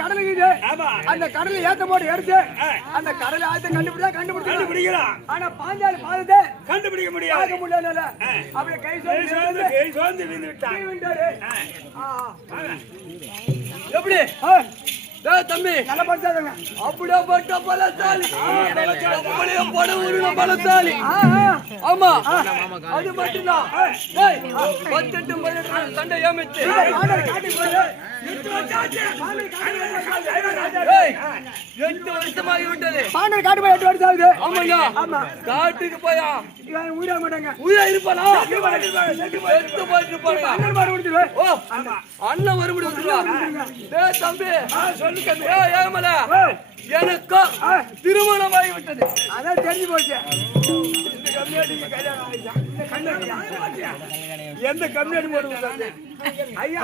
கடல் இருக்குது. அந்த கடலை ஏத்த போட்டு எடுத்து அந்த கடலை ஆயத்தை கண்டுபிடிக்கலாம். ஆனா பாஞ்சாலி பாதத்தை கண்டுபிடிக்க முடியாது. முடியல. அப்படியே கை சோர்ந்து விழுந்து விட்டான். எப்படி தம்பி நல்ல படுத்தாங்க. அப்படியே பட்ட பலசாலி, அப்படியே பட ஒரு பலசாலி. ஆமா அது மட்டும்தான். 18 சண்டை ஏமிச்சு எட்டு வருஷமாகி விட்டது. பாண்டர் காட்டு போய் 8 வருஷம் ஆகுது. ஆமாய்யா. ஆமா காட்டுக்கு போயா உயிரா மாட்டாங்க. உயிரா இருப்பானா? செத்து போயிட்டு இருப்பாங்க. அண்ணன் மாறு விடுது. ஓ அண்ணன் மறுபடியும் வந்துருவா. டேய் தம்பி சொல்லு தம்பி. ஏமல எனக்கு திருமணம் ஆகி விட்டது. அதான் தெரிஞ்சு போச்சு. எந்த கம்யூனிட்டி போடுங்க ஐயா.